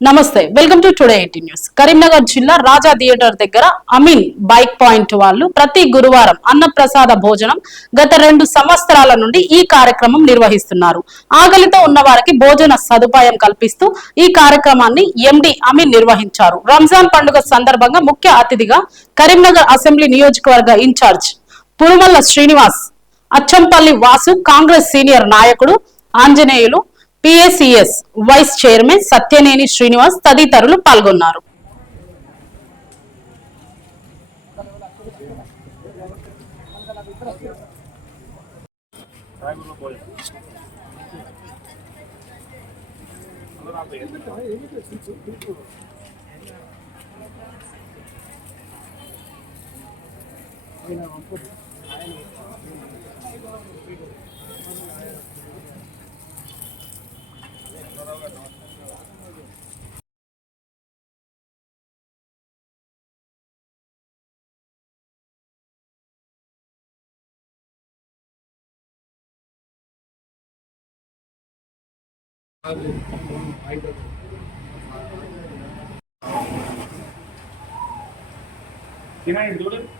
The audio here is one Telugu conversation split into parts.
నమస్తే welcome to today eighty news. Karimnagar జిల్లా రాజా థియేటర్ దగ్గర అమీన్ బైక్ పాయింట్ వాళ్ళు ప్రతి గురువారం అన్నప్రసాద భోజనం గత రెండు సంవత్సరాల నుండి ఈ కార్యక్రమం నిర్వహిస్తున్నారు. ఆకలితో ఉన్న వారికి భోజన సదుపాయం కల్పిస్తూ ఈ కార్యక్రమాన్ని ఎండి అమీన్ నిర్వహించారు. రంజాన్ పండుగ సందర్భంగా ముఖ్య అతిథిగా కరీంనగర్ అసెంబ్లీ నియోజకవర్గ in charge Purumalla Srinivas Achampalli Vasu Congress senior నాయకుడు Anjaneyulu PSES vice chairman Satyaneni Srinivas తదితరులు పాల్గొన్నారు. Can I do it?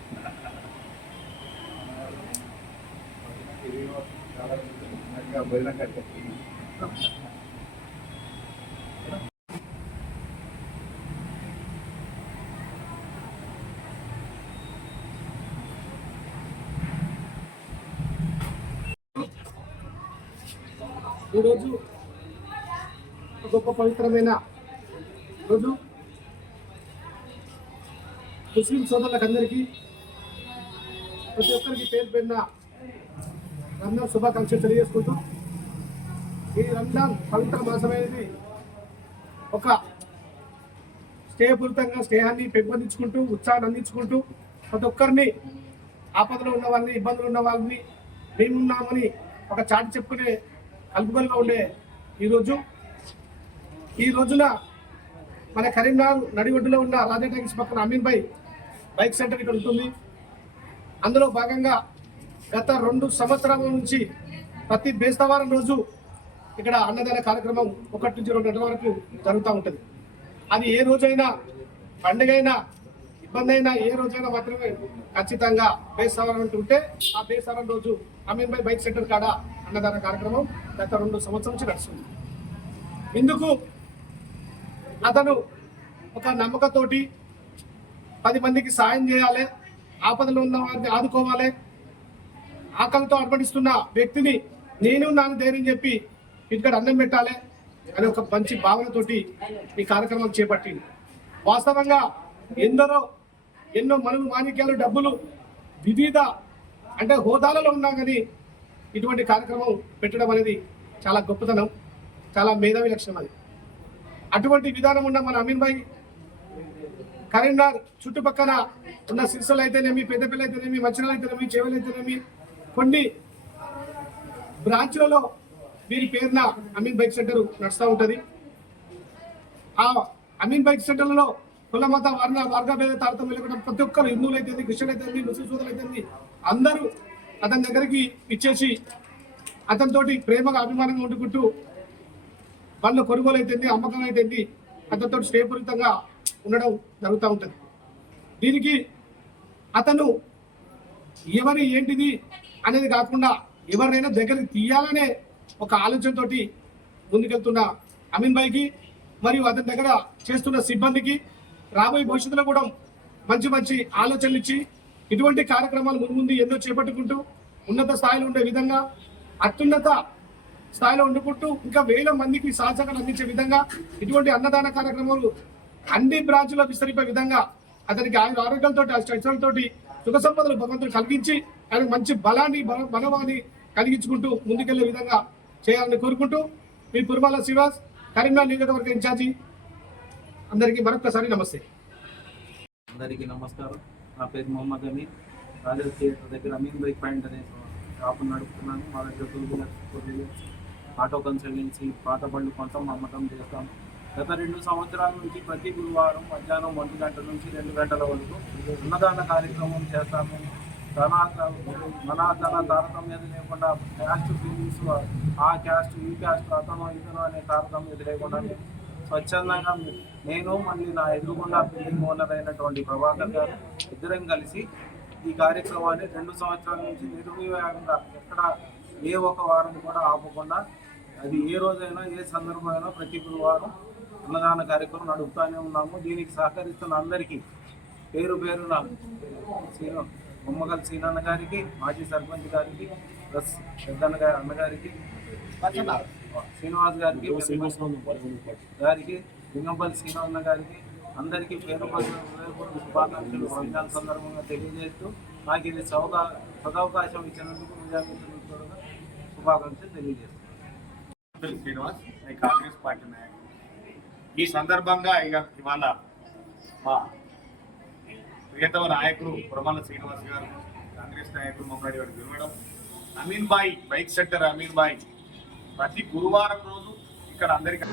తినండి చూడు ఆయుధానికి అడిగాను భగవాన్ ఈరోజు గొప్ప పవిత్రమైన రోజు. ముస్లిం సోదరులకు అందరికీ ప్రతి ఒక్కరికి పేరు పేరున రంజాన్ శుభాకాంక్షలు తెలియజేసుకుంటూ ఈ రంజాన్ పవిత్ర మాసమైనది ఒక స్నేహపూరితంగా స్నేహాన్ని పెంపొందించుకుంటూ ఉత్సాహాన్ని అందించుకుంటూ ప్రతి ఒక్కరిని ఆపదలో ఉన్న వాళ్ళని ఇబ్బందులు ఉన్న వాళ్ళని మేమున్నామని ఒక చాటి చెప్పుకునే కలుపుగలుగా ఉండే ఈరోజు ఈ రోజున మన కరీంనగర్ నడిగొడ్డులో ఉన్న రాజా ట్యాంక్స్ పక్కన అమీన్ బై బైక్ సెంటర్ ఇక్కడ ఉంటుంది. అందులో భాగంగా గత రెండు సంవత్సరాల నుంచి ప్రతి బేస్తవారం రోజు ఇక్కడ అన్నదాన కార్యక్రమం ఒకటి నుంచి రెండు గంటల వరకు జరుగుతూ ఉంటుంది. అది ఏ రోజైనా పండుగ అయినా ఇబ్బంది అయినా ఏ రోజైనా మాత్రమే ఖచ్చితంగా బేస్తవారం అంటూ ఉంటే ఆ బేస్తవారం రోజు అమీన్ భాయ్ బైక్ సెంటర్ కాడ అన్నదాన కార్యక్రమం గత రెండు సంవత్సరం నుంచి నడుస్తుంది. ఇందుకు అతను ఒక నమ్మకంతోటి పది మందికి సాయం చేయాలి ఆపదలో ఉన్న వారిని ఆదుకోవాలి ఆకలితో అర్పణిస్తున్న వ్యక్తిని నేను నాన్న ధైర్యం చెప్పి ఇక్కడ అన్నం పెట్టాలి అనే ఒక మంచి భావనతోటి ఈ కార్యక్రమం చేపట్టింది. వాస్తవంగా ఎందరో ఎన్నో మనులు మాణిక్యాలు డబ్బులు వివిధ అంటే హోదాలలో ఉన్నా కానీ ఇటువంటి కార్యక్రమం పెట్టడం అనేది చాలా గొప్పతనం చాలా మేధావి లక్షణం అది. అటువంటి విధానం ఉన్న మన అమీన్ భాయ్ కరీంనగర్ చుట్టుపక్కల ఉన్న సిరిసలు అయితేనేమి పెద్దపల్లి అయితేనేమి మంచిర్యాల అయితేనేమి చేవలు అయితేనేమి కొన్ని బ్రాంచ్లలో వీరి పేరున అమీన్ బైక్ సెంటర్ నడుస్తూ ఉంటుంది. ఆ అమీన్ బైక్ సెంటర్లలో కుల మత వర్ణ వర్గ భేద తారతం లేకుండా ప్రతి ఒక్కరు హిందువులు అయితే క్రిస్టియన్ అయితే ముస్లిం సోదరులు అయితే అందరూ అతని దగ్గరికి ఇచ్చేసి అతనితోటి ప్రేమగా అభిమానంగా వండుకుంటూ వాళ్ళు కొనుగోలు అయితే అమ్మకం అయితే అతనితో స్నేహపూరితంగా ఉండడం జరుగుతూ ఉంటుంది. దీనికి అతను ఎవరి ఏంటిది అనేది కాకుండా ఎవరినైనా దగ్గరికి తీయాలనే ఒక ఆలోచనతోటి ముందుకెళ్తున్న అమీన్ భాయ్కి మరియు అతని దగ్గర చేస్తున్న సిబ్బందికి రాబోయే భవిష్యత్తులో కూడా మంచి మంచి ఆలోచనలు ఇచ్చి ఇటువంటి కార్యక్రమాలు ముందు ఎన్నో చేపట్టుకుంటూ ఉన్నత స్థాయిలో ఉండే విధంగా అత్యున్నత స్థాయిలో ఉండుకుంటూ ఇంకా వేల మందికి సహసకాలు అందించే విధంగా ఇటువంటి అన్నదాన కార్యక్రమాలు అన్ని బ్రాంచ్లో విస్తరింపే విధంగా అతనికి ఆయన ఆరోగ్యాలతో అష్టతోటి సుఖ సంపదలు భగవంతుడు కలిగించి ఆయన మంచి బలాన్ని బల- బలవాన్ని కలిగించుకుంటూ ముందుకెళ్ళే విధంగా చేయాలని కోరుకుంటూ మీ పురుమాల శ్రీవాస్ కరీంనగర్ నియోజకవర్గ ఇన్ఛార్జి అందరికీ మరొకసారి నమస్తే. అందరికీ నమస్కారం. నా పేరు మొహమ్మద్ అమీన్. రాజా థియేటర్ దగ్గర అమీన్ బైక్ పాయింట్ అనే షాప్ నడుపుతున్నాను. మా దగ్గర two wheelers four wheelers auto consultancy పాత బండ్లు కొంటాం అమ్మటం చేస్తాం. గత రెండు సంవత్సరాల నుంచి ప్రతి గురువారం మధ్యాహ్నం ఒంటి గంటల నుంచి రెండు గంటల వరకు అన్నదాన కార్యక్రమం చేస్తాము. ధన మన ధన తారతమ్యం లేకుండా క్యాస్ట్ ఫీలింగ్స్ ఆ క్యాస్ట్ ఈ క్యాస్ట్ అతను ఇతను అనే తారతమ్యత లేకుండా స్వచ్ఛందంగా నేను మళ్ళీ నా ఎదురుగుండా బిల్డింగ్ ఓనర్ అయినటువంటి ప్రభాకర్ గారు ఇద్దరం కలిసి ఈ కార్యక్రమాన్ని రెండు సంవత్సరాల నుంచి నిర్వివాదంగా ఎక్కడ ఏ ఒక వారం కూడా ఆపకుండా అది ఏ రోజైనా ఏ సందర్భమైనా ప్రతి గురువారం అన్నదాన కార్యక్రమం నడుపుతానే ఉన్నాము. దీనికి సహకరిస్తున్న అందరికీ పేరు పేరున శ్రీను బొమ్మగల్ సీనన్న గారికి మాజీ సర్పంచ్ గారికి ప్లస్ పెద్దన్న గారి అన్నగారికి శ్రీనివాస్ గారికి గారికి లింగంపల్లి శ్రీనివాసన్న గారికి అందరికీ పేరు శుభాకాంక్షలు రంజాన్ సందర్భంగా తెలియజేస్తూ నాకు ఇది సౌగా సదవకాశం ఇచ్చినందుకు శుభాకాంక్షలు తెలియజేస్తున్నాను. అబ్దుల్ శ్రీనివాస్ నేను కాంగ్రెస్ పార్టీ నాయకుడు ఈ సందర్భంగా ఇక ఇవాళ మా ప్రియతమ నాయకుడు పురమల శ్రీనివాస్ గారు కాంగ్రెస్ నాయకుడు మమ్మల్ని వాడు గెలవడం Ameen bye bike centre Ameen bye. ప్రతి గురువారం రోజు ఇక్కడ అందరికీ